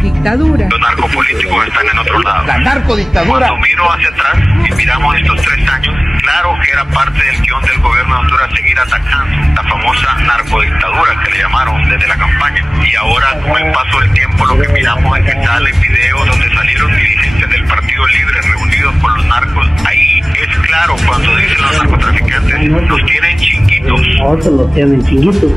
narcodictadura. Los narcopolíticos están en otro lado. La narcodictadura. Cuando miro hacia atrás y miramos estos 3 años, claro que era parte del guión del gobierno de Honduras seguir atacando la famosa narcodictadura que le llamaron desde la campaña. Y ahora, con el paso del tiempo, lo que miramos es que salen videos donde salieron dirigentes del Partido Libre reunidos con los narcos. Ahí es claro cuando dicen los narcotraficantes, los tienen chiquitos. Nosotros los tienen chiquitos.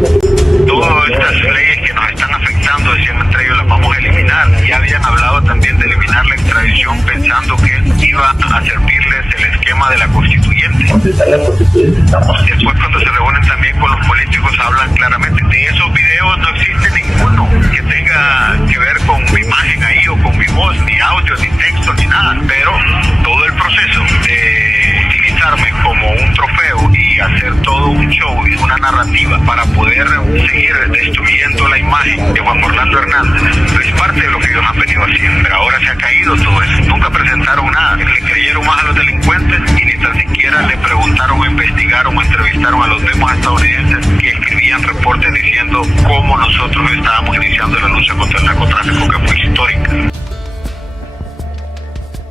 Todas estas leyes que nos están afectando, decían entre ellos, las vamos a eliminar. Ya habían hablado también de eliminar la extradición pensando que iba a servirles el esquema de la constituyente. Después, cuando se reúnen también con los políticos, hablan claramente. De esos videos no existe ninguno que tenga que ver con mi imagen ahí o con mi voz, ni audio, ni texto, ni nada. Pero todo el proceso de utilizarme como un trofeo y hacer todo un show y una narrativa para poder seguir destruyendo la imagen de Juan Orlando Hernández es parte de lo que ellos han venido haciendo. Pero ahora se ha caído todo eso. Nunca presentaron nada. Le creyeron más a los delincuentes y ni tan siquiera le preguntaron o investigaron o entrevistaron a los mismos estadounidenses que escribían reportes diciendo cómo nosotros estábamos iniciando la lucha contra el narcotráfico, que fue histórica.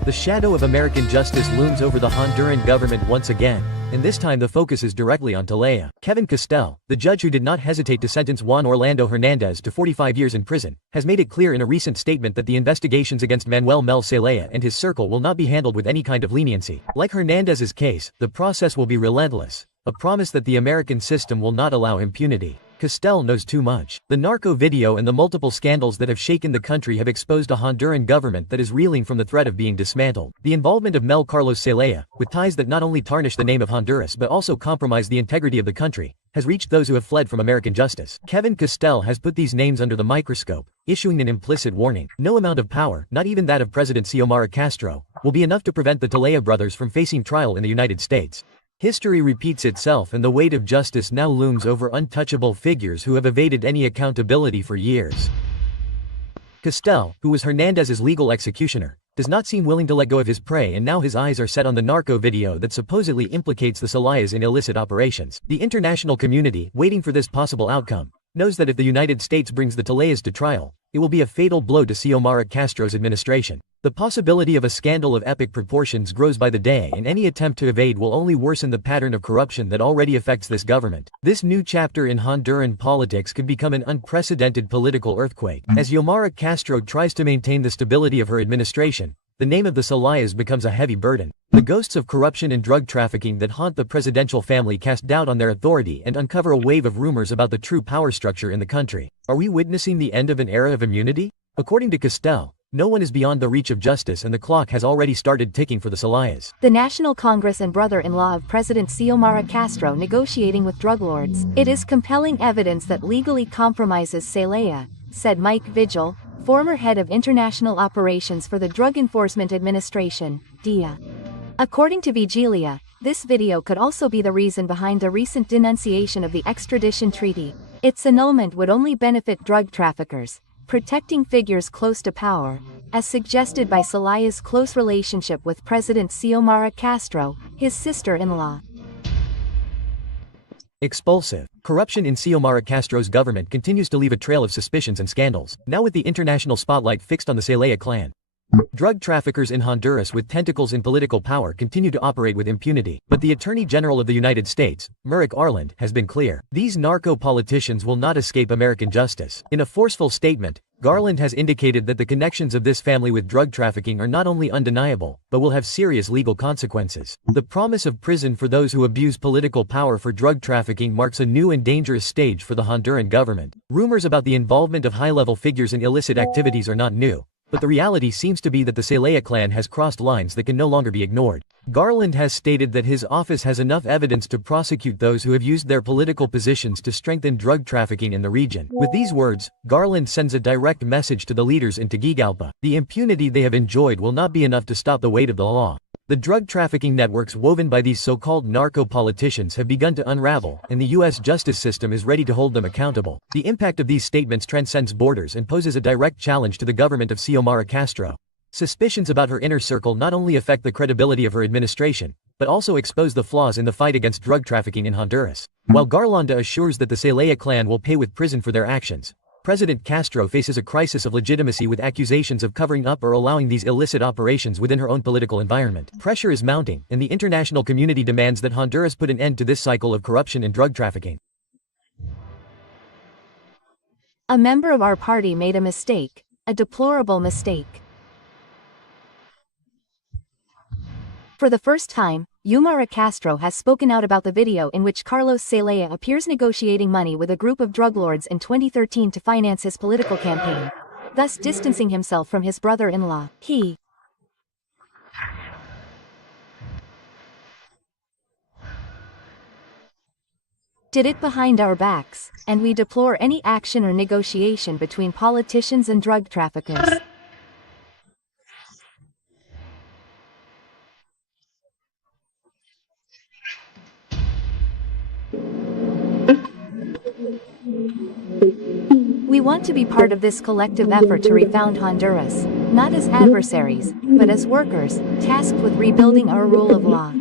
The shadow of American justice looms over the Honduran government once again, and this time the focus is directly on Talea. Kevin Castell, the judge who did not hesitate to sentence Juan Orlando Hernandez to 45 years in prison, has made it clear in a recent statement that the investigations against Manuel Mel Zelaya and his circle will not be handled with any kind of leniency. Like Hernandez's case, the process will be relentless, a promise that the American system will not allow impunity. Castell knows too much. The narco video and the multiple scandals that have shaken the country have exposed a Honduran government that is reeling from the threat of being dismantled. The involvement of Mel Carlos Zelaya, with ties that not only tarnish the name of Honduras but also compromise the integrity of the country, has reached those who have fled from American justice. Kevin Castell has put these names under the microscope, issuing an implicit warning. No amount of power, not even that of President Xiomara Castro, will be enough to prevent the Talea brothers from facing trial in the United States. History repeats itself and the weight of justice now looms over untouchable figures who have evaded any accountability for years. Castell, who was Hernandez's legal executioner, does not seem willing to let go of his prey, and now his eyes are set on the narco video that supposedly implicates the Zelayas in illicit operations. The international community, waiting for this possible outcome, knows that if the United States brings the Talayas to trial, it will be a fatal blow to Xiomara Castro's administration. The possibility of a scandal of epic proportions grows by the day, and any attempt to evade will only worsen the pattern of corruption that already affects this government. This new chapter in Honduran politics could become an unprecedented political earthquake. As Xiomara Castro tries to maintain the stability of her administration, the name of the Zelayas becomes a heavy burden. The ghosts of corruption and drug trafficking that haunt the presidential family cast doubt on their authority and uncover a wave of rumors about the true power structure in the country. Are we witnessing the end of an era of immunity? According to Castell, no one is beyond the reach of justice, and the clock has already started ticking for the Zelayas. The National Congress and brother-in-law of President Xiomara Castro negotiating with drug lords. It is compelling evidence that legally compromises Zelaya, said Mike Vigil, former head of international operations for the Drug Enforcement Administration, DEA. According to Vigilia, this video could also be the reason behind the recent denunciation of the extradition treaty. Its annulment would only benefit drug traffickers, protecting figures close to power, as suggested by Zelaya's close relationship with President Xiomara Castro, his sister-in-law. Expulsive. Corruption in Xiomara Castro's government continues to leave a trail of suspicions and scandals, now with the international spotlight fixed on the Zelaya clan. Drug traffickers in Honduras with tentacles in political power continue to operate with impunity, but the Attorney General of the United States, Merrick Garland, has been clear. These narco-politicians will not escape American justice. In a forceful statement, Garland has indicated that the connections of this family with drug trafficking are not only undeniable, but will have serious legal consequences. The promise of prison for those who abuse political power for drug trafficking marks a new and dangerous stage for the Honduran government. Rumors about the involvement of high-level figures in illicit activities are not new, but the reality seems to be that the Zelaya clan has crossed lines that can no longer be ignored. Garland has stated that his office has enough evidence to prosecute those who have used their political positions to strengthen drug trafficking in the region. With these words, Garland sends a direct message to the leaders in Tegucigalpa. The impunity they have enjoyed will not be enough to stop the weight of the law. The drug trafficking networks woven by these so-called narco-politicians have begun to unravel, and the U.S. justice system is ready to hold them accountable. The impact of these statements transcends borders and poses a direct challenge to the government of Xiomara Castro. Suspicions about her inner circle not only affect the credibility of her administration, but also expose the flaws in the fight against drug trafficking in Honduras. While Garland assures that the Zelaya clan will pay with prison for their actions, President Castro faces a crisis of legitimacy with accusations of covering up or allowing these illicit operations within her own political environment. Pressure is mounting, and the international community demands that Honduras put an end to this cycle of corruption and drug trafficking. A member of our party made a mistake, a deplorable mistake. For the first time, Xiomara Castro has spoken out about the video in which Carlos Zelaya appears negotiating money with a group of drug lords in 2013 to finance his political campaign, thus distancing himself from his brother-in-law. He did it behind our backs, and we deplore any action or negotiation between politicians and drug traffickers. We want to be part of this collective effort to refound Honduras, not as adversaries, but as workers, tasked with rebuilding our rule of law.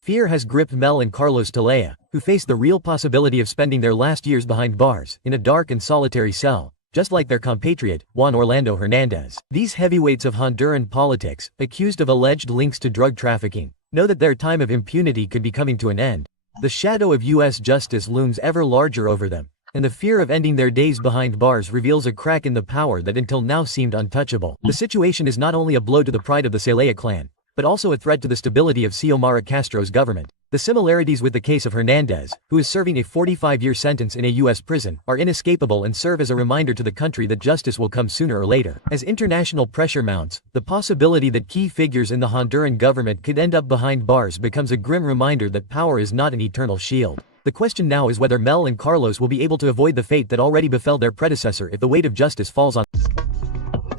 Fear has gripped Mel and Carlos Zelaya, who face the real possibility of spending their last years behind bars, in a dark and solitary cell, just like their compatriot, Juan Orlando Hernandez. These heavyweights of Honduran politics, accused of alleged links to drug trafficking, know that their time of impunity could be coming to an end. The shadow of U.S. justice looms ever larger over them, and the fear of ending their days behind bars reveals a crack in the power that until now seemed untouchable. The situation is not only a blow to the pride of the Zelaya clan, but also a threat to the stability of Xiomara Castro's government. The similarities with the case of Hernandez, who is serving a 45-year sentence in a U.S. prison, are inescapable and serve as a reminder to the country that justice will come sooner or later. As international pressure mounts, the possibility that key figures in the Honduran government could end up behind bars becomes a grim reminder that power is not an eternal shield. The question now is whether Mel and Carlos will be able to avoid the fate that already befell their predecessor if the weight of justice falls on.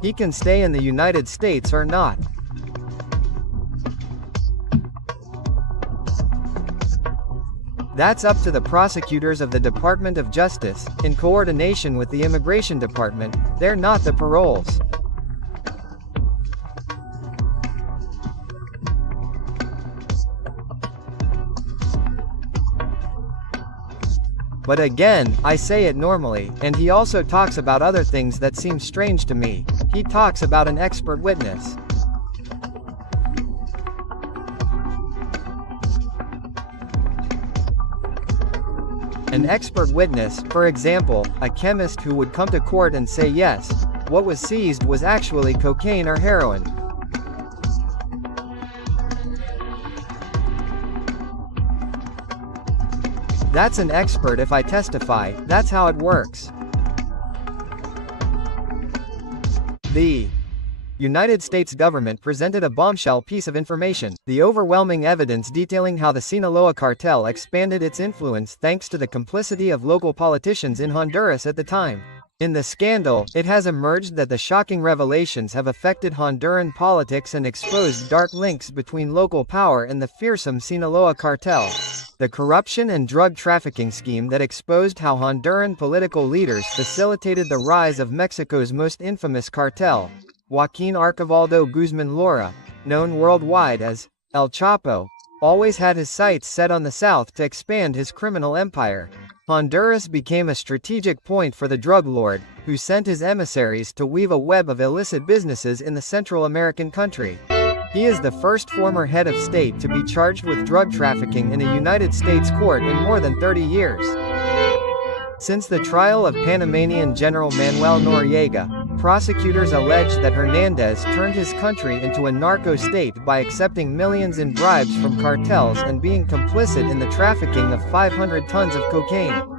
He can stay in the United States or not. That's up to the prosecutors of the Department of Justice, in coordination with the Immigration Department. They're not the paroles. But again, I say it normally, and he also talks about other things that seem strange to me. He talks about an expert witness. An expert witness, for example, a chemist who would come to court and say yes, what was seized was actually cocaine or heroin. That's an expert if I testify, that's how it works. The United States government presented a bombshell piece of information, the overwhelming evidence detailing how the Sinaloa cartel expanded its influence thanks to the complicity of local politicians in Honduras at the time. In the scandal, it has emerged that the shocking revelations have affected Honduran politics and exposed dark links between local power and the fearsome Sinaloa cartel. The corruption and drug trafficking scheme that exposed how Honduran political leaders facilitated the rise of Mexico's most infamous cartel, Joaquin Archibaldo Guzman Lora, known worldwide as El Chapo, always had his sights set on the South to expand his criminal empire. Honduras became a strategic point for the drug lord, who sent his emissaries to weave a web of illicit businesses in the Central American country. He is the first former head of state to be charged with drug trafficking in a United States court in more than 30 years. Since the trial of Panamanian General Manuel Noriega, prosecutors allege that Hernandez turned his country into a narco-state by accepting millions in bribes from cartels and being complicit in the trafficking of 500 tons of cocaine.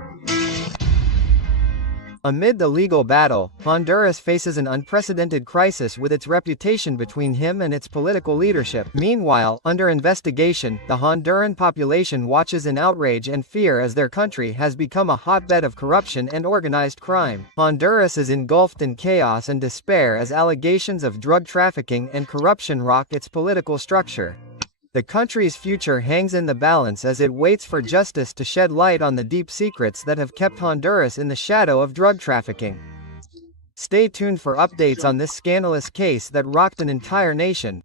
Amid the legal battle, Honduras faces an unprecedented crisis with its reputation between him and its political leadership. Meanwhile, under investigation, the Honduran population watches in outrage and fear as their country has become a hotbed of corruption and organized crime. Honduras is engulfed in chaos and despair as allegations of drug trafficking and corruption rock its political structure. The country's future hangs in the balance as it waits for justice to shed light on the deep secrets that have kept Honduras in the shadow of drug trafficking. Stay tuned for updates on this scandalous case that rocked an entire nation.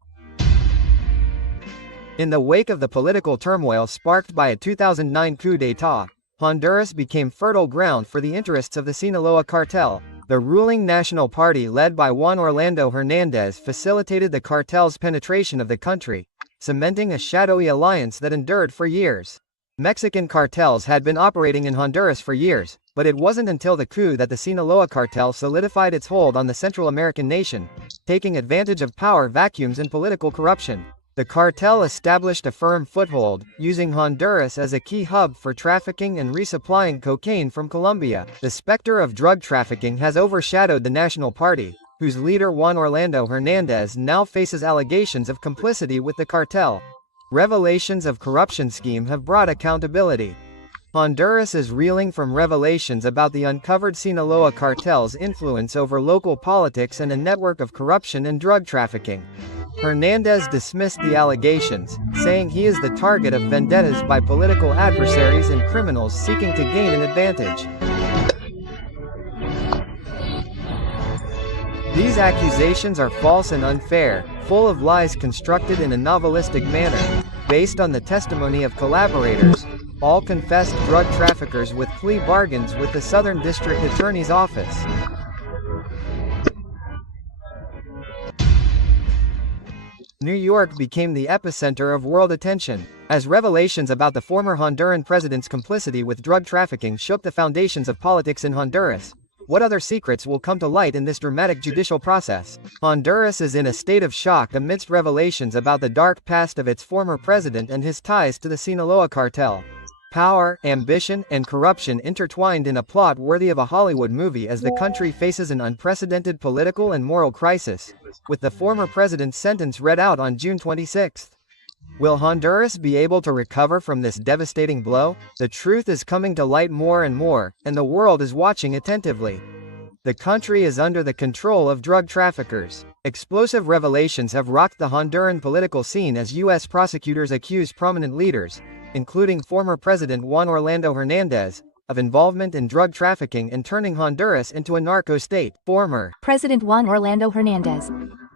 In the wake of the political turmoil sparked by a 2009 coup d'état, Honduras became fertile ground for the interests of the Sinaloa cartel. The ruling National Party led by Juan Orlando Hernandez facilitated the cartel's penetration of the country, cementing a shadowy alliance that endured for years. Mexican cartels had been operating in Honduras for years, but it wasn't until the coup that the Sinaloa cartel solidified its hold on the Central American nation, taking advantage of power vacuums and political corruption. The cartel established a firm foothold, using Honduras as a key hub for trafficking and resupplying cocaine from Colombia. The specter of drug trafficking has overshadowed the National Party, whose leader Juan Orlando Hernandez now faces allegations of complicity with the cartel. Revelations of corruption scheme have brought accountability. Honduras is reeling from revelations about the uncovered Sinaloa cartel's influence over local politics and a network of corruption and drug trafficking. Hernandez dismissed the allegations, saying he is the target of vendettas by political adversaries and criminals seeking to gain an advantage. These accusations are false and unfair, full of lies constructed in a novelistic manner, based on the testimony of collaborators, all confessed drug traffickers with plea bargains with the Southern District Attorney's Office. New York became the epicenter of world attention, as revelations about the former Honduran president's complicity with drug trafficking shook the foundations of politics in Honduras. What other secrets will come to light in this dramatic judicial process? Honduras is in a state of shock amidst revelations about the dark past of its former president and his ties to the Sinaloa cartel. Power, ambition, and corruption intertwined in a plot worthy of a Hollywood movie as the country faces an unprecedented political and moral crisis, with the former president's sentence read out on June 26. Will Honduras be able to recover from this devastating blow? The truth is coming to light more and more, and the world is watching attentively. The country is under the control of drug traffickers. Explosive revelations have rocked the Honduran political scene as U.S. prosecutors accuse prominent leaders, including former President Juan Orlando Hernandez, of involvement in drug trafficking and turning Honduras into a narco-state. Former President Juan Orlando Hernandez.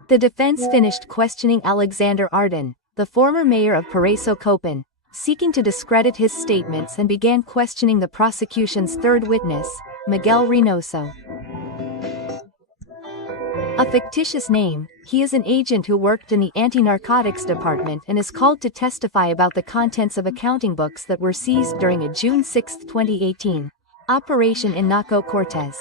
The defense finished questioning Alexander Arden, the former mayor of Paraíso Copan, seeking to discredit his statements, and began questioning the prosecution's third witness, Miguel Reynoso. A fictitious name, he is an agent who worked in the anti-narcotics department and is called to testify about the contents of accounting books that were seized during a June 6, 2018, operation in Naco Cortez.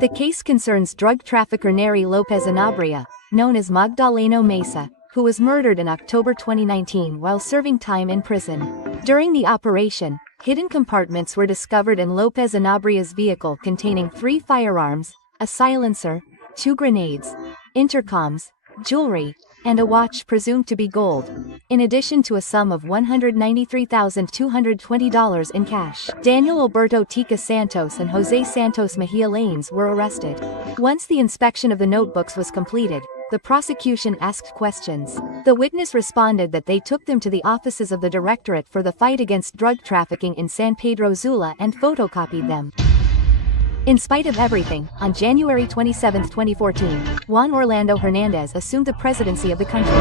The case concerns drug trafficker Nery Lopez Anabria, known as Magdaleno Mesa, who was murdered in October 2019 while serving time in prison. During the operation, hidden compartments were discovered in Lopez Anabria's vehicle containing 3 firearms, a silencer, 2 grenades, intercoms, jewelry, and a watch presumed to be gold, in addition to a sum of $193,220 in cash. Daniel Alberto Tica Santos and Jose Santos Mejia Lanes were arrested. Once the inspection of the notebooks was completed, the prosecution asked questions. The witness responded that they took them to the offices of the Directorate for the Fight Against Drug Trafficking in San Pedro Sula and photocopied them. In spite of everything, on January 27, 2014, Juan Orlando Hernandez assumed the presidency of the country.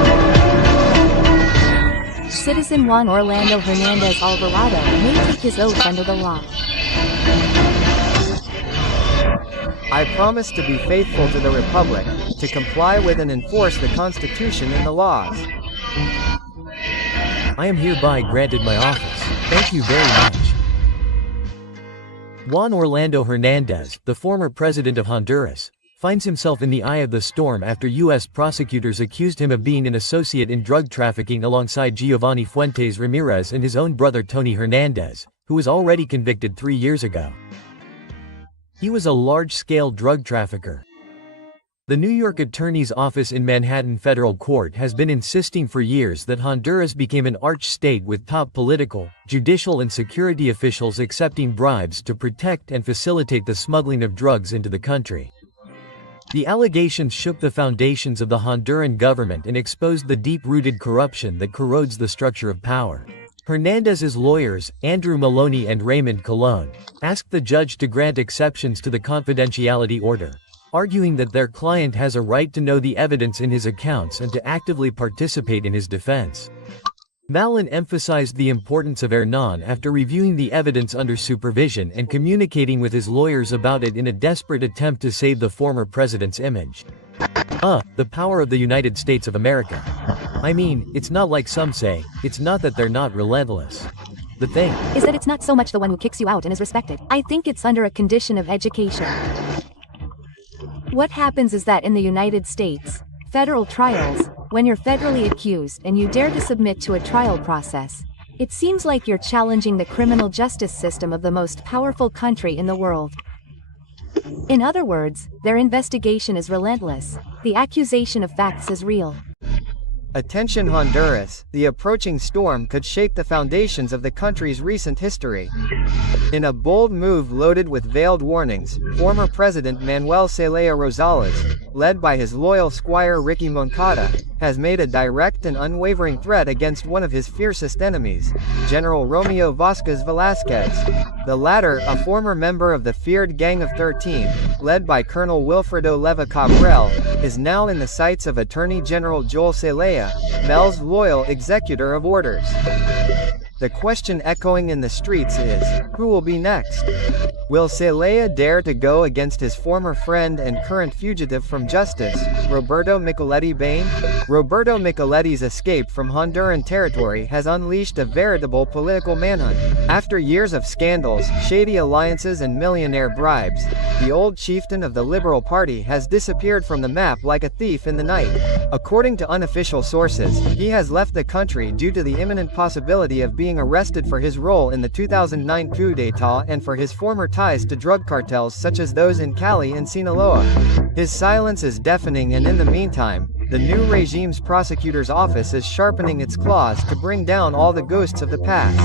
Citizen Juan Orlando Hernandez Alvarado may take his oath under the law. I promise to be faithful to the Republic, to comply with and enforce the Constitution and the laws. I am hereby granted my office. Thank you very much. Juan Orlando Hernandez, the former president of Honduras, finds himself in the eye of the storm after U.S. prosecutors accused him of being an associate in drug trafficking alongside Giovanni Fuentes Ramirez and his own brother Tony Hernandez, who was already convicted 3 years ago. He was a large-scale drug trafficker. The New York Attorney's Office in Manhattan Federal Court has been insisting for years that Honduras became an arch-state with top political, judicial and security officials accepting bribes to protect and facilitate the smuggling of drugs into the country. The allegations shook the foundations of the Honduran government and exposed the deep-rooted corruption that corrodes the structure of power. Hernandez's lawyers, Andrew Maloney and Raymond Colon, asked the judge to grant exceptions to the confidentiality order, arguing that their client has a right to know the evidence in his accounts and to actively participate in his defense. Malin emphasized the importance of Hernan after reviewing the evidence under supervision and communicating with his lawyers about it in a desperate attempt to save the former president's image. The power of the United States of America. I mean, it's not like some say, it's not that they're not relentless. The thing is that it's not so much the one who kicks you out and is respected. I think it's under a condition of education. What happens is that in the United States, federal trials, when you're federally accused and you dare to submit to a trial process, it seems like you're challenging the criminal justice system of the most powerful country in the world. In other words, their investigation is relentless. The accusation of facts is real. Attention Honduras, the approaching storm could shake the foundations of the country's recent history. In a bold move loaded with veiled warnings, former President Manuel Zelaya Rosales, led by his loyal squire Ricky Moncada, has made a direct and unwavering threat against one of his fiercest enemies, General Romeo Vasquez Velasquez. The latter, a former member of the feared Gang of 13, led by Colonel Wilfredo Leva Cabral, is now in the sights of Attorney General Joel Zelaya, Mel's loyal executor of orders. The question echoing in the streets is, who will be next? Will Zelaya dare to go against his former friend and current fugitive from justice, Roberto Micheletti Bain? Roberto Micheletti's escape from Honduran territory has unleashed a veritable political manhunt. After years of scandals, shady alliances and millionaire bribes, the old chieftain of the Liberal Party has disappeared from the map like a thief in the night. According to unofficial sources, he has left the country due to the imminent possibility of being arrested for his role in the 2009 coup d'etat and for his former ties to drug cartels such as those in Cali and Sinaloa. His silence is deafening, and in the meantime, the new regime's prosecutor's office is sharpening its claws to bring down all the ghosts of the past.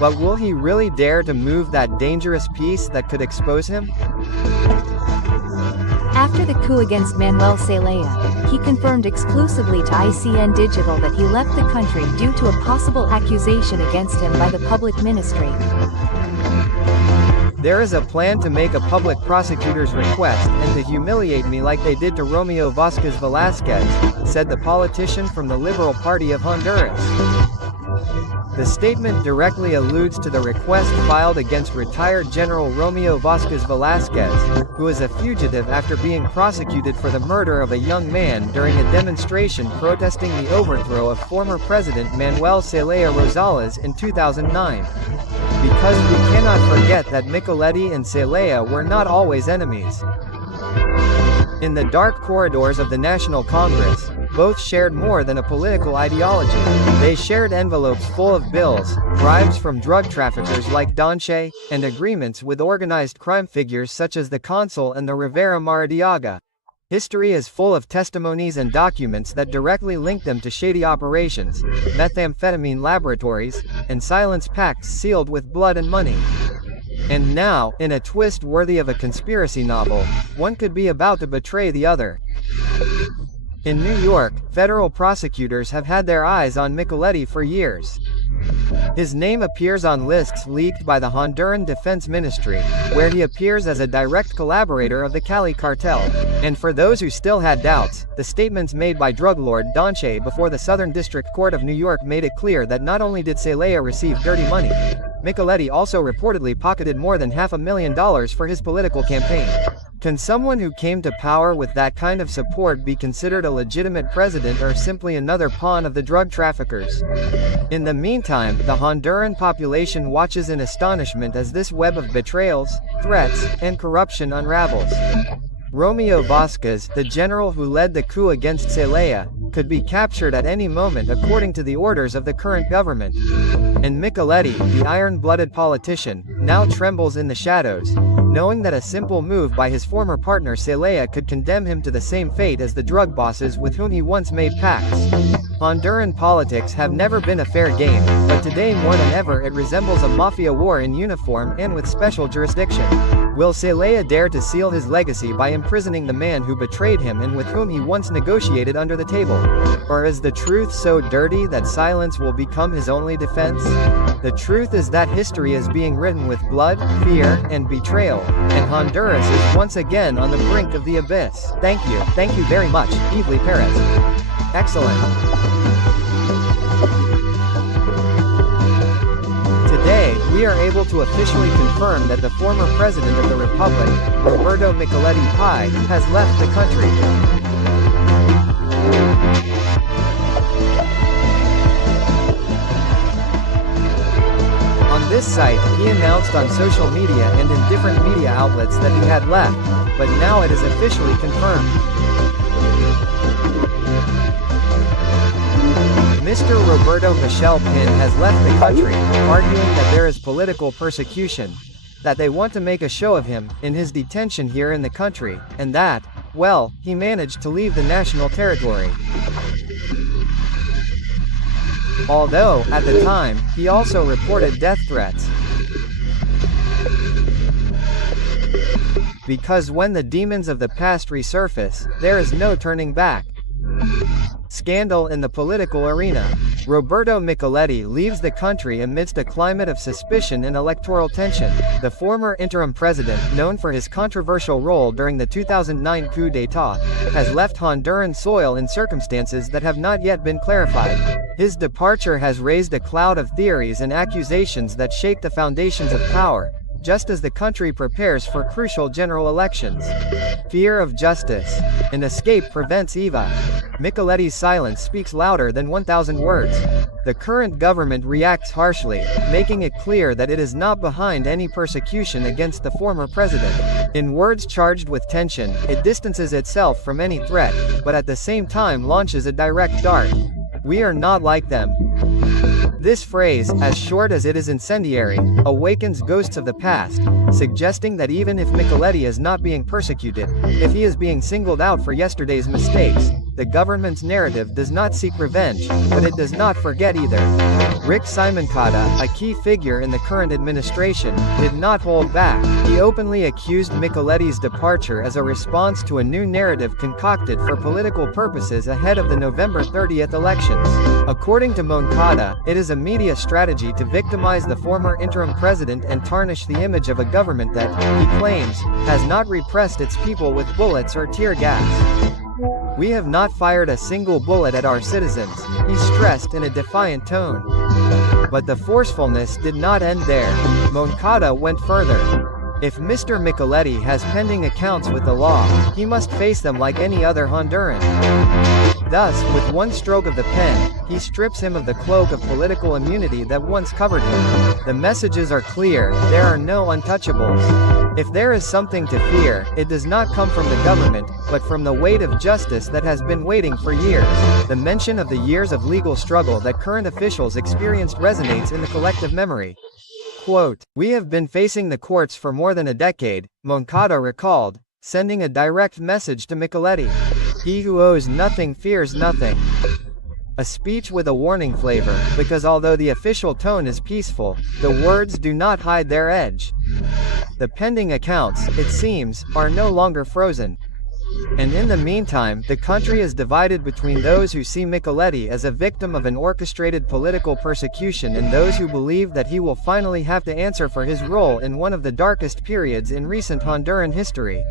But will he really dare to move that dangerous piece that could expose him? After the coup against Manuel Zelaya, he confirmed exclusively to ICN Digital that he left the country due to a possible accusation against him by the public ministry. There is a plan to make a public prosecutor's request and to humiliate me like they did to Romeo Vasquez Velasquez, said the politician from the Liberal Party of Honduras. The statement directly alludes to the request filed against retired General Romeo Vasquez Velasquez, who is a fugitive after being prosecuted for the murder of a young man during a demonstration protesting the overthrow of former President Manuel Zelaya Rosales in 2009. Because we cannot forget that Micheletti and Zelaya were not always enemies. In the dark corridors of the National Congress, both shared more than a political ideology. They shared envelopes full of bills, bribes from drug traffickers like Donche, and agreements with organized crime figures such as the Consul and the Rivera Maradiaga. History is full of testimonies and documents that directly link them to shady operations, methamphetamine laboratories, and silence pacts sealed with blood and money. And now, in a twist worthy of a conspiracy novel, one could be about to betray the other. In New York, federal prosecutors have had their eyes on Micheletti for years. His name appears on lists leaked by the Honduran Defense Ministry, where he appears as a direct collaborator of the Cali cartel. And for those who still had doubts, the statements made by drug lord Donche before the Southern District Court of New York made it clear that not only did Zelaya receive dirty money, Micheletti also reportedly pocketed more than $500,000 for his political campaign. Can someone who came to power with that kind of support be considered a legitimate president or simply another pawn of the drug traffickers? In the meantime, the Honduran population watches in astonishment as this web of betrayals, threats, and corruption unravels. Romeo Vasquez, the general who led the coup against Zelaya, could be captured at any moment according to the orders of the current government. And Micheletti, the iron-blooded politician, now trembles in the shadows, knowing that a simple move by his former partner Zelaya could condemn him to the same fate as the drug bosses with whom he once made pacts. Honduran politics have never been a fair game, but today more than ever it resembles a mafia war in uniform and with special jurisdiction. Will Celaya dare to seal his legacy by imprisoning the man who betrayed him and with whom he once negotiated under the table? Or is the truth so dirty that silence will become his only defense? The truth is that history is being written with blood, fear, and betrayal, and Honduras is once again on the brink of the abyss. Thank you very much, Yvely Perez. Excellent. Today, we are able to officially confirm that the former president of the Republic, Roberto Micheletti Pai, has left the country. On this site, he announced on social media and in different media outlets that he had left, but now it is officially confirmed. Mr. Roberto Michel Pin has left the country, arguing that there is political persecution, that they want to make a show of him, in his detention here in the country, and that, well, he managed to leave the national territory. Although, at the time, he also reported death threats. Because when the demons of the past resurface, there is no turning back. Scandal in the political arena. Roberto Micheletti leaves the country amidst a climate of suspicion and electoral tension. The former interim president, known for his controversial role during the 2009 coup d'état, has left Honduran soil in circumstances that have not yet been clarified. His departure has raised a cloud of theories and accusations that shake the foundations of power, just as the country prepares for crucial general elections. Fear of justice. An escape prevents Eva. Micheletti's silence speaks louder than 1,000 words. The current government reacts harshly, making it clear that it is not behind any persecution against the former president. In words charged with tension, it distances itself from any threat, but at the same time launches a direct dart. We are not like them. This phrase, as short as it is incendiary, awakens ghosts of the past, suggesting that even if Micheletti is not being persecuted, if he is being singled out for yesterday's mistakes, the government's narrative does not seek revenge, but it does not forget either. Rick Simoncada, a key figure in the current administration, did not hold back. He openly accused Micheletti's departure as a response to a new narrative concocted for political purposes ahead of the November 30th elections. According to Moncada, it is a media strategy to victimize the former interim president and tarnish the image of a government that, he claims, has not repressed its people with bullets or tear gas. We have not fired a single bullet at our citizens, he stressed in a defiant tone. But the forcefulness did not end there. Moncada went further. If Mr. Micheletti has pending accounts with the law, he must face them like any other Honduran. Thus, with one stroke of the pen, he strips him of the cloak of political immunity that once covered him. The messages are clear, there are no untouchables. If there is something to fear, it does not come from the government, but from the weight of justice that has been waiting for years. The mention of the years of legal struggle that current officials experienced resonates in the collective memory. Quote, "We have been facing the courts for more than a decade," Moncada recalled, sending a direct message to Micheletti. He who owes nothing fears nothing. A speech with a warning flavor, because although the official tone is peaceful, the words do not hide their edge. The pending accounts, it seems, are no longer frozen. And in the meantime, the country is divided between those who see Micheletti as a victim of an orchestrated political persecution and those who believe that he will finally have to answer for his role in one of the darkest periods in recent Honduran history.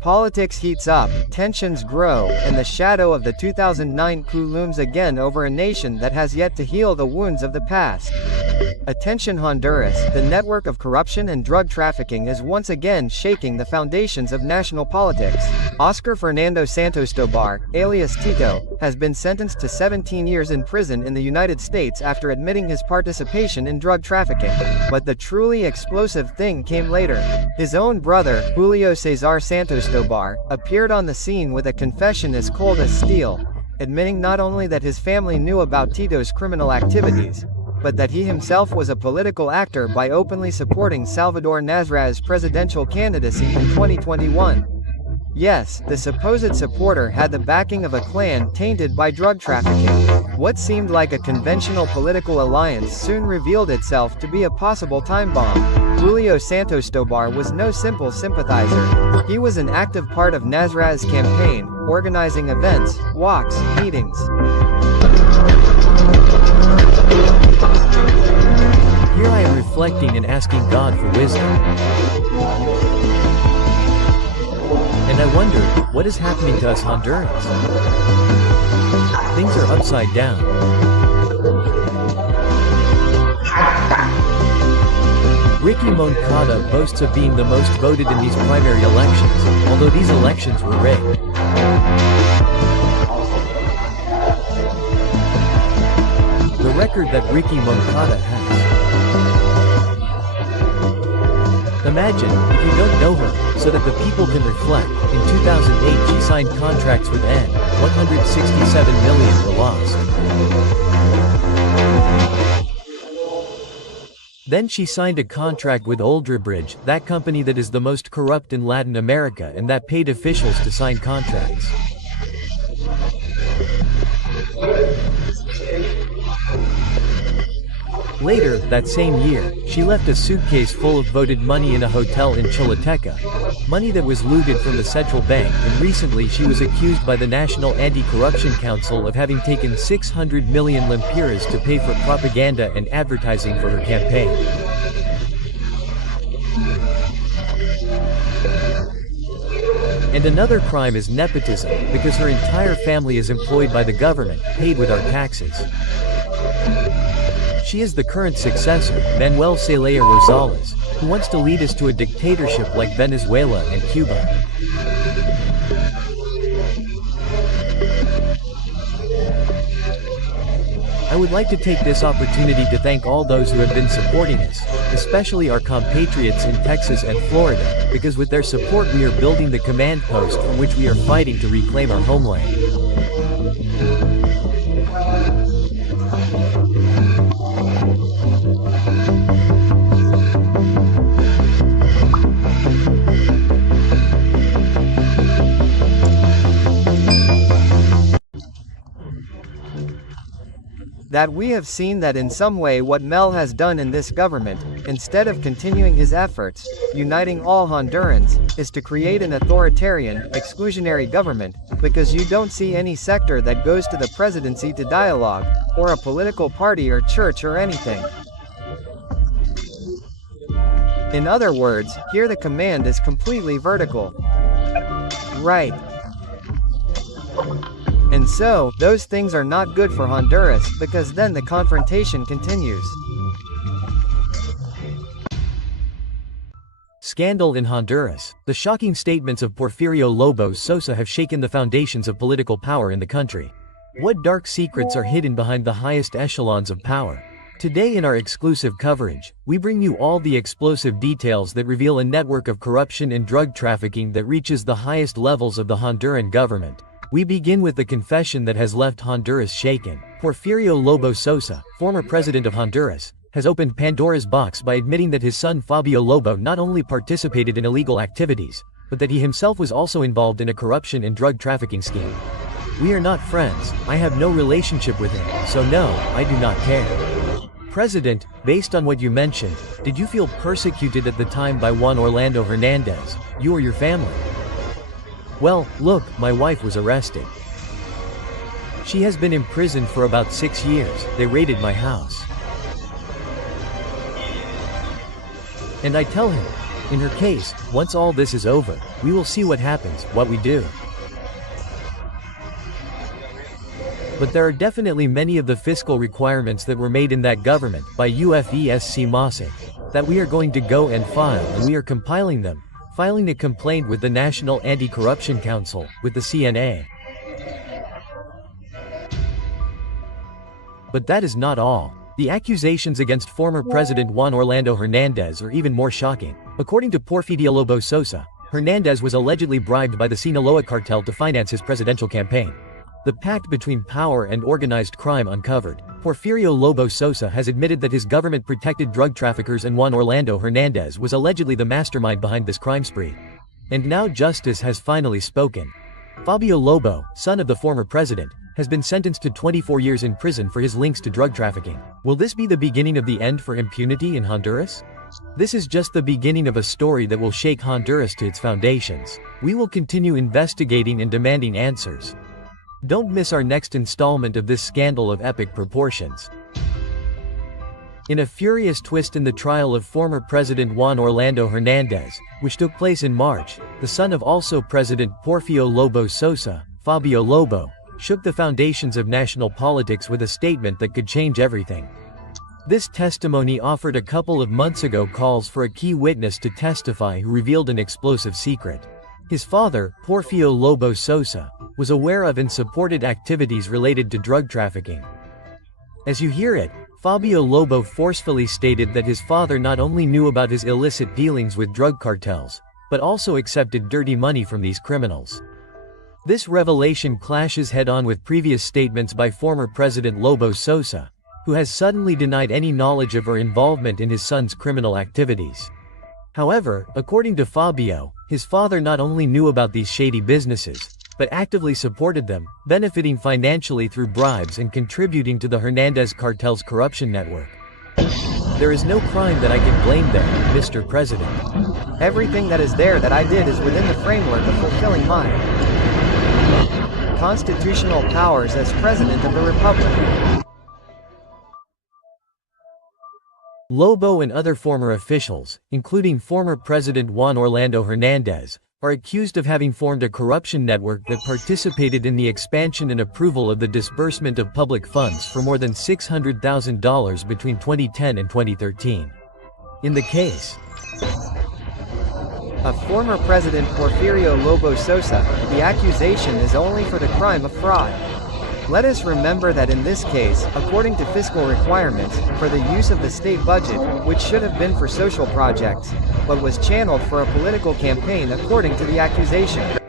Politics heats up, tensions grow, and the shadow of the 2009 coup looms again over a nation that has yet to heal the wounds of the past. Attention Honduras, the network of corruption and drug trafficking is once again shaking the foundations of national politics. Oscar Fernando Santos Tobar, alias Tito, has been sentenced to 17 years in prison in the United States after admitting his participation in drug trafficking. But the truly explosive thing came later. His own brother, Julio Cesar Santos Tobar, appeared on the scene with a confession as cold as steel, admitting not only that his family knew about Tito's criminal activities, but that he himself was a political actor by openly supporting Salvador Nasral's presidential candidacy in 2021. Yes, the supposed supporter had the backing of a clan tainted by drug trafficking. What seemed like a conventional political alliance soon revealed itself to be a possible time bomb. Julio Santos Tobar was no simple sympathizer. He was an active part of Nasral's campaign, organizing events, walks, meetings. Here I am reflecting and asking God for wisdom. And I wonder, what is happening to us Hondurans? Things are upside down. Ricky Moncada boasts of being the most voted in these primary elections, although these elections were rigged. The record that Ricky Moncada has. Imagine, if you don't know her, so that the people can reflect, in 2008 she signed contracts with N. 167 million were lost. Then she signed a contract with Ultrabridge, that company that is the most corrupt in Latin America and that paid officials to sign contracts. Later, that same year, she left a suitcase full of voted money in a hotel in Choluteca. Money that was looted from the central bank, and recently she was accused by the National Anti-Corruption Council of having taken 600 million lempiras to pay for propaganda and advertising for her campaign. And another crime is nepotism, because her entire family is employed by the government, paid with our taxes. She is the current successor, Manuel Zelaya Rosales, who wants to lead us to a dictatorship like Venezuela and Cuba. I would like to take this opportunity to thank all those who have been supporting us, especially our compatriots in Texas and Florida, because with their support we are building the command post from which we are fighting to reclaim our homeland. That we have seen that in some way what Mel has done in this government, instead of continuing his efforts, uniting all Hondurans, is to create an authoritarian, exclusionary government, because you don't see any sector that goes to the presidency to dialogue, or a political party or church or anything. In other words, here the command is completely vertical. Right. And so, those things are not good for Honduras, because then the confrontation continues. Scandal in Honduras. The shocking statements of Porfirio Lobo Sosa have shaken the foundations of political power in the country. What dark secrets are hidden behind the highest echelons of power? Today in our exclusive coverage, we bring you all the explosive details that reveal a network of corruption and drug trafficking that reaches the highest levels of the Honduran government. We begin with the confession that has left Honduras shaken. Porfirio Lobo Sosa, former president of Honduras, has opened Pandora's box by admitting that his son Fabio Lobo not only participated in illegal activities, but that he himself was also involved in a corruption and drug trafficking scheme. We are not friends, I have no relationship with him, so no, I do not care. President, based on what you mentioned, did you feel persecuted at the time by Juan Orlando Hernandez, you or your family? Well, look, my wife was arrested. She has been imprisoned for about 6 years, they raided my house. And I tell him, in her case, once all this is over, we will see what happens, what we do. But there are definitely many of the fiscal requirements that were made in that government by UFESC Mossack, that we are going to go and file, and we are compiling them, filing a complaint with the National Anti-Corruption Council, with the CNA. But that is not all. The accusations against former President Juan Orlando Hernandez are even more shocking. According to Porfirio Lobo Sosa, Hernandez was allegedly bribed by the Sinaloa cartel to finance his presidential campaign. The pact between power and organized crime uncovered. Porfirio Lobo Sosa has admitted that his government protected drug traffickers and Juan Orlando Hernandez was allegedly the mastermind behind this crime spree. And now justice has finally spoken. Fabio Lobo, son of the former president, has been sentenced to 24 years in prison for his links to drug trafficking. Will this be the beginning of the end for impunity in Honduras? This is just the beginning of a story that will shake Honduras to its foundations. We will continue investigating and demanding answers. Don't miss our next installment of this scandal of epic proportions. In a furious twist in the trial of former President Juan Orlando Hernandez, which took place in March, the son of also President Porfirio Lobo Sosa, Fabio Lobo, shook the foundations of national politics with a statement that could change everything. This testimony offered a couple of months ago calls for a key witness to testify who revealed an explosive secret. His father, Porfirio Lobo Sosa, was aware of and supported activities related to drug trafficking. As you hear it, Fabio Lobo forcefully stated that his father not only knew about his illicit dealings with drug cartels, but also accepted dirty money from these criminals. This revelation clashes head-on with previous statements by former President Lobo Sosa, who has suddenly denied any knowledge of or involvement in his son's criminal activities. However, according to Fabio, his father not only knew about these shady businesses, but actively supported them, benefiting financially through bribes and contributing to the Hernandez cartel's corruption network. There is no crime that I can blame there, Mr. President. Everything that is there that I did is within the framework of fulfilling my constitutional powers as President of the Republic. Lobo and other former officials, including former President Juan Orlando Hernandez, are accused of having formed a corruption network that participated in the expansion and approval of the disbursement of public funds for more than $600,000 between 2010 and 2013. In the case of former President Porfirio Lobo Sosa, the accusation is only for the crime of fraud. Let us remember that in this case, according to fiscal requirements, for the use of the state budget, which should have been for social projects, but was channeled for a political campaign according to the accusation.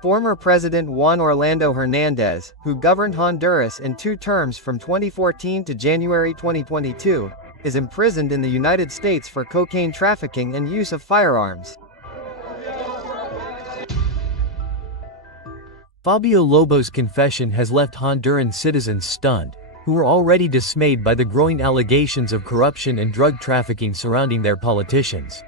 Former President Juan Orlando Hernandez, who governed Honduras in 2 terms from 2014 to January 2022, is imprisoned in the United States for cocaine trafficking and use of firearms. Fabio Lobo's confession has left Honduran citizens stunned, who were already dismayed by the growing allegations of corruption and drug trafficking surrounding their politicians.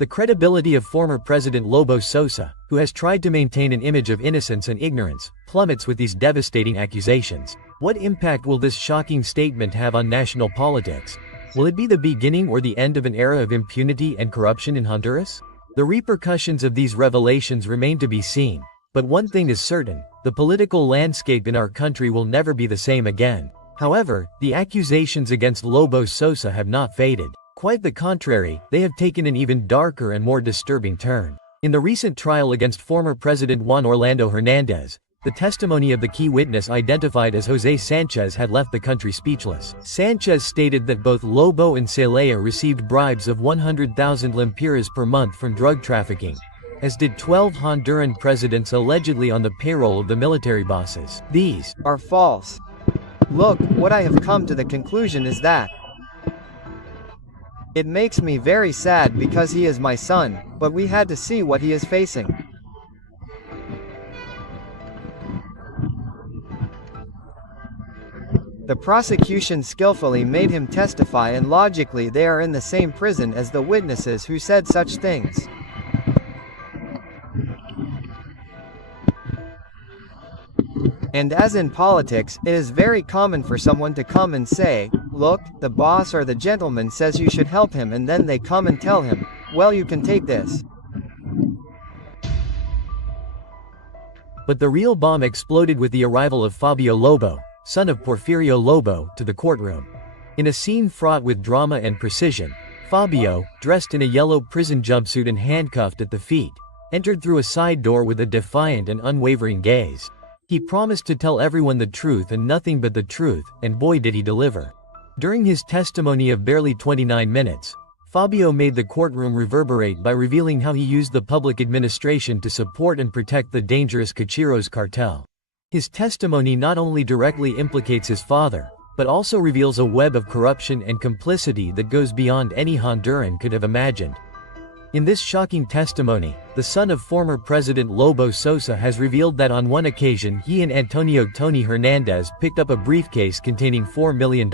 The credibility of former President Lobo Sosa, who has tried to maintain an image of innocence and ignorance, plummets with these devastating accusations. What impact will this shocking statement have on national politics? Will it be the beginning or the end of an era of impunity and corruption in Honduras? The repercussions of these revelations remain to be seen. But one thing is certain, the political landscape in our country will never be the same again. However, the accusations against Lobo Sosa have not faded. Quite the contrary, they have taken an even darker and more disturbing turn. In the recent trial against former President Juan Orlando Hernandez, the testimony of the key witness identified as Jose Sanchez had left the country speechless. Sanchez stated that both Lobo and Celaya received bribes of 100,000 lempiras per month from drug trafficking, as did 12 Honduran presidents allegedly on the payroll of the military bosses. These are false. Look, what I have come to the conclusion is that it makes me very sad because he is my son, but we had to see what he is facing. The prosecution skillfully made him testify, and logically they are in the same prison as the witnesses who said such things. And as in politics, it is very common for someone to come and say, look, the boss or the gentleman says you should help him, and then they come and tell him, well, you can take this. But the real bomb exploded with the arrival of Fabio Lobo, son of Porfirio Lobo, to the courtroom. In a scene fraught with drama and precision, Fabio, dressed in a yellow prison jumpsuit and handcuffed at the feet, entered through a side door with a defiant and unwavering gaze. He promised to tell everyone the truth and nothing but the truth, and boy did he deliver. During his testimony of barely 29 minutes, Fabio made the courtroom reverberate by revealing how he used the public administration to support and protect the dangerous Cachiros cartel. His testimony not only directly implicates his father, but also reveals a web of corruption and complicity that goes beyond any Honduran could have imagined. In this shocking testimony, the son of former President Lobo Sosa has revealed that on one occasion he and Antonio Tony Hernandez picked up a briefcase containing $4 million.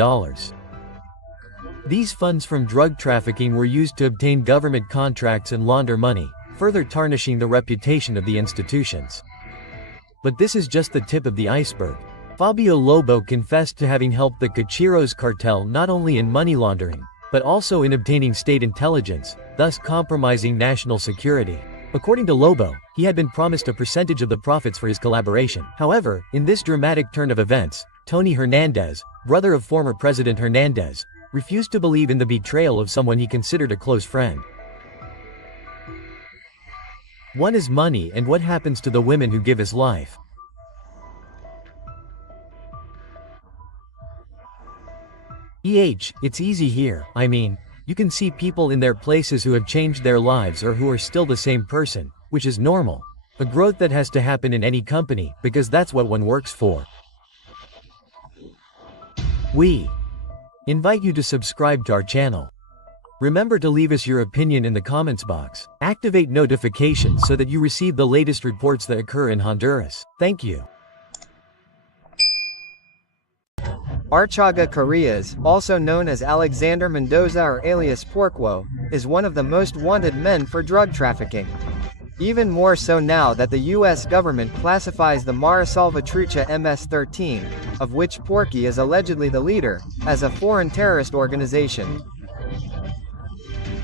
These funds from drug trafficking were used to obtain government contracts and launder money, further tarnishing the reputation of the institutions. But this is just the tip of the iceberg. Fabio Lobo confessed to having helped the Cachiros cartel not only in money laundering, but also in obtaining state intelligence, thus compromising national security. According to Lobo, he had been promised a percentage of the profits for his collaboration. However, in this dramatic turn of events, Tony Hernandez, brother of former President Hernandez, refused to believe in the betrayal of someone he considered a close friend. One is money, and what happens to the women who give his life? It's easy here. I mean, you can see people in their places who have changed their lives or who are still the same person, which is normal. A growth that has to happen in any company, because that's what one works for. We invite you to subscribe to our channel. Remember to leave us your opinion in the comments box. Activate notifications so that you receive the latest reports that occur in Honduras. Thank you. Archaga Carrillas, also known as Alexander Mendoza or alias Porquo, is one of the most wanted men for drug trafficking. Even more so now that the U.S. government classifies the Mara Salvatrucha MS-13, of which Porky is allegedly the leader, as a foreign terrorist organization.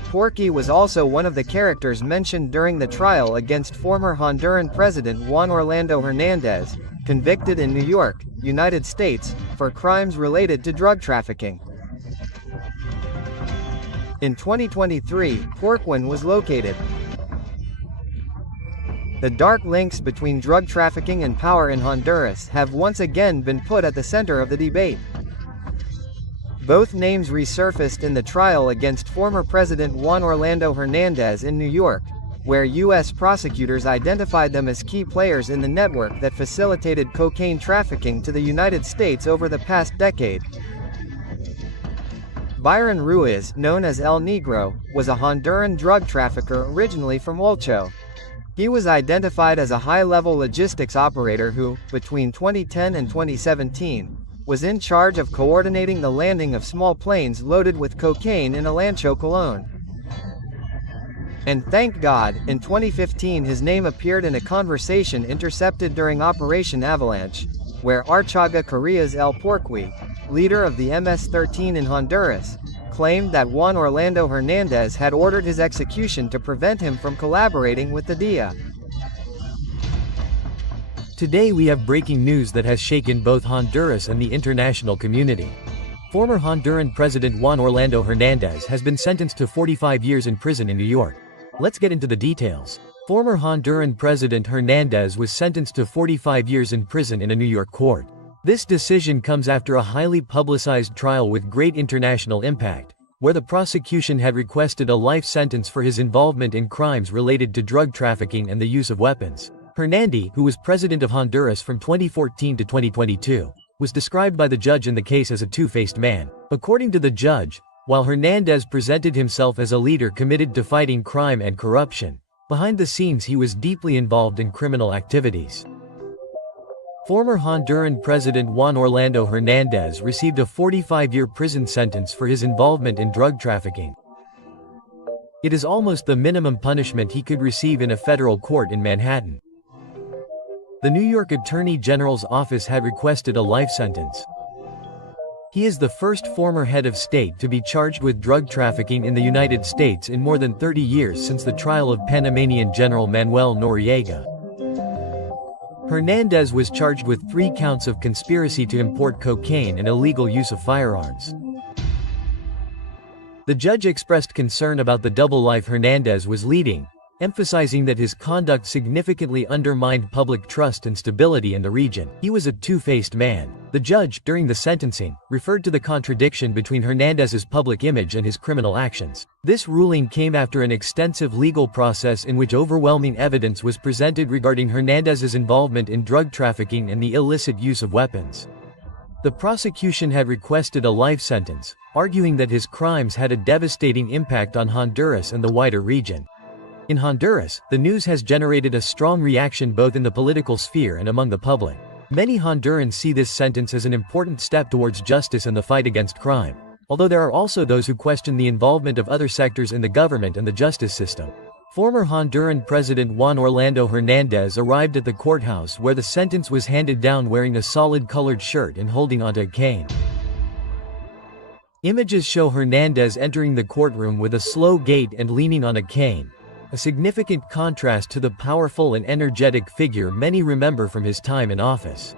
Porky was also one of the characters mentioned during the trial against former Honduran President Juan Orlando Hernandez, convicted in New York, United States, for crimes related to drug trafficking. In 2023, Porquin was located. The dark links between drug trafficking and power in Honduras have once again been put at the center of the debate. Both names resurfaced in the trial against former President Juan Orlando Hernandez in New York, where U.S. prosecutors identified them as key players in the network that facilitated cocaine trafficking to the United States over the past decade. Byron Ruiz, known as El Negro, was a Honduran drug trafficker originally from Olcho. He was identified as a high-level logistics operator who, between 2010 and 2017, was in charge of coordinating the landing of small planes loaded with cocaine in Alancho, Cologne. And thank God, in 2015 his name appeared in a conversation intercepted during Operation Avalanche, where Archaga Carrillas El Porqui, leader of the MS-13 in Honduras, claimed that Juan Orlando Hernandez had ordered his execution to prevent him from collaborating with the DIA. Today we have breaking news that has shaken both Honduras and the international community. Former Honduran President Juan Orlando Hernandez has been sentenced to 45 years in prison in New York. Let's get into the details. Former Honduran President Hernandez was sentenced to 45 years in prison in a New York court. This decision comes after a highly publicized trial with great international impact, where the prosecution had requested a life sentence for his involvement in crimes related to drug trafficking and the use of weapons. Hernandez, who was president of Honduras from 2014 to 2022, was described by the judge in the case as a two-faced man. According to the judge, while Hernandez presented himself as a leader committed to fighting crime and corruption, behind the scenes he was deeply involved in criminal activities. Former Honduran President Juan Orlando Hernandez received a 45-year prison sentence for his involvement in drug trafficking. It is almost the minimum punishment he could receive in a federal court in Manhattan. The New York Attorney General's office had requested a life sentence. He is the first former head of state to be charged with drug trafficking in the United States in more than 30 years since the trial of Panamanian General Manuel Noriega. Hernandez was charged with 3 counts of conspiracy to import cocaine and illegal use of firearms. The judge expressed concern about the double life Hernandez was leading, emphasizing that his conduct significantly undermined public trust and stability in the region. He was a two-faced man. The judge, during the sentencing, referred to the contradiction between Hernandez's public image and his criminal actions. This ruling came after an extensive legal process in which overwhelming evidence was presented regarding Hernandez's involvement in drug trafficking and the illicit use of weapons. The prosecution had requested a life sentence, arguing that his crimes had a devastating impact on Honduras and the wider region. In Honduras, the news has generated a strong reaction both in the political sphere and among the public. Many Hondurans see this sentence as an important step towards justice and the fight against crime, although there are also those who question the involvement of other sectors in the government and the justice system. Former Honduran President Juan Orlando Hernandez arrived at the courthouse where the sentence was handed down wearing a solid-colored shirt and holding onto a cane. Images show Hernandez entering the courtroom with a slow gait and leaning on a cane, a significant contrast to the powerful and energetic figure many remember from his time in office.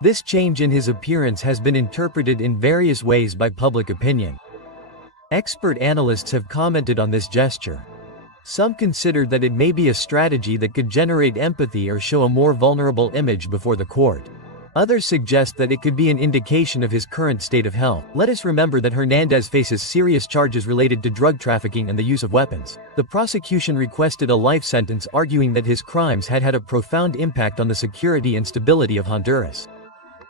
This change in his appearance has been interpreted in various ways by public opinion. Expert analysts have commented on this gesture. Some considered that it may be a strategy that could generate empathy or show a more vulnerable image before the court. Others suggest that it could be an indication of his current state of health. Let us remember that Hernandez faces serious charges related to drug trafficking and the use of weapons. The prosecution requested a life sentence, arguing that his crimes had had a profound impact on the security and stability of Honduras.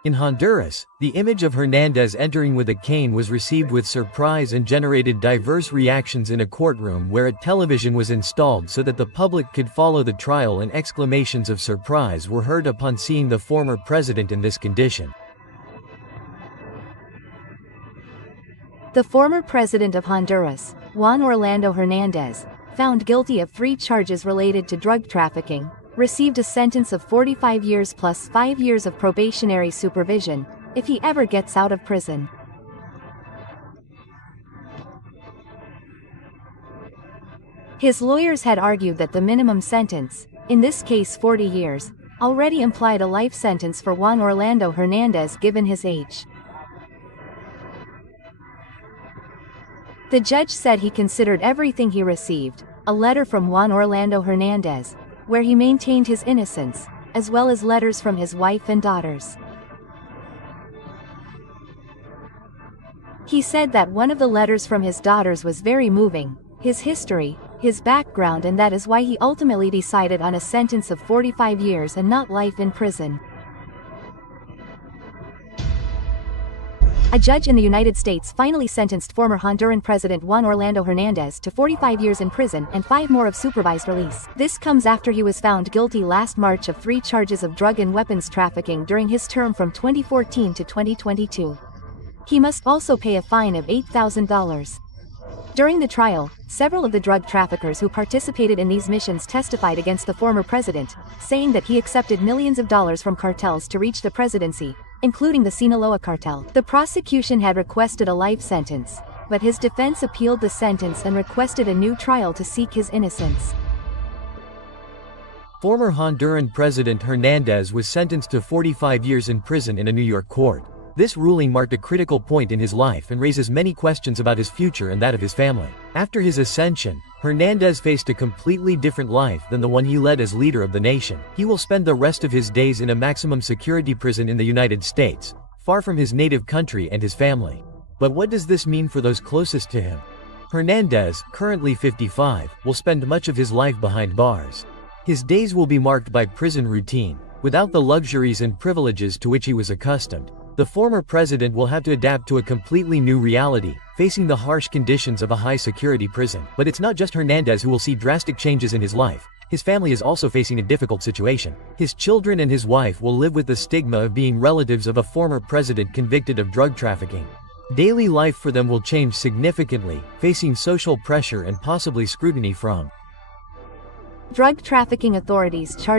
In Honduras, the image of Hernandez entering with a cane was received with surprise and generated diverse reactions in a courtroom where a television was installed so that the public could follow the trial, and exclamations of surprise were heard upon seeing the former president in this condition. The former president of Honduras, Juan Orlando Hernandez, found guilty of 3 charges related to drug trafficking, received a sentence of 45 years plus 5 years of probationary supervision, if he ever gets out of prison. His lawyers had argued that the minimum sentence, in this case 40 years, already implied a life sentence for Juan Orlando Hernandez given his age. The judge said he considered everything he received, a letter from Juan Orlando Hernandez, where he maintained his innocence, as well as letters from his wife and daughters. He said that one of the letters from his daughters was very moving, his history, his background, and that is why he ultimately decided on a sentence of 45 years and not life in prison. A judge in the United States finally sentenced former Honduran President Juan Orlando Hernandez to 45 years in prison and 5 more of supervised release. This comes after he was found guilty last March of 3 charges of drug and weapons trafficking during his term from 2014 to 2022. He must also pay a fine of $8,000. During the trial, several of the drug traffickers who participated in these missions testified against the former president, saying that he accepted millions of dollars from cartels to reach the presidency, including the Sinaloa cartel. The prosecution had requested a life sentence, but his defense appealed the sentence and requested a new trial to seek his innocence. Former Honduran President Hernandez was sentenced to 45 years in prison in a New York court. This ruling marked a critical point in his life and raises many questions about his future and that of his family. After his ascension, Hernandez faced a completely different life than the one he led as leader of the nation. He will spend the rest of his days in a maximum security prison in the United States, far from his native country and his family. But what does this mean for those closest to him? Hernandez, currently 55, will spend much of his life behind bars. His days will be marked by prison routine, without the luxuries and privileges to which he was accustomed. The former president will have to adapt to a completely new reality, facing the harsh conditions of a high-security prison. But it's not just Hernandez who will see drastic changes in his life. His family is also facing a difficult situation. His children and his wife will live with the stigma of being relatives of a former president convicted of drug trafficking. Daily life for them will change significantly, facing social pressure and possibly scrutiny from drug trafficking authorities charged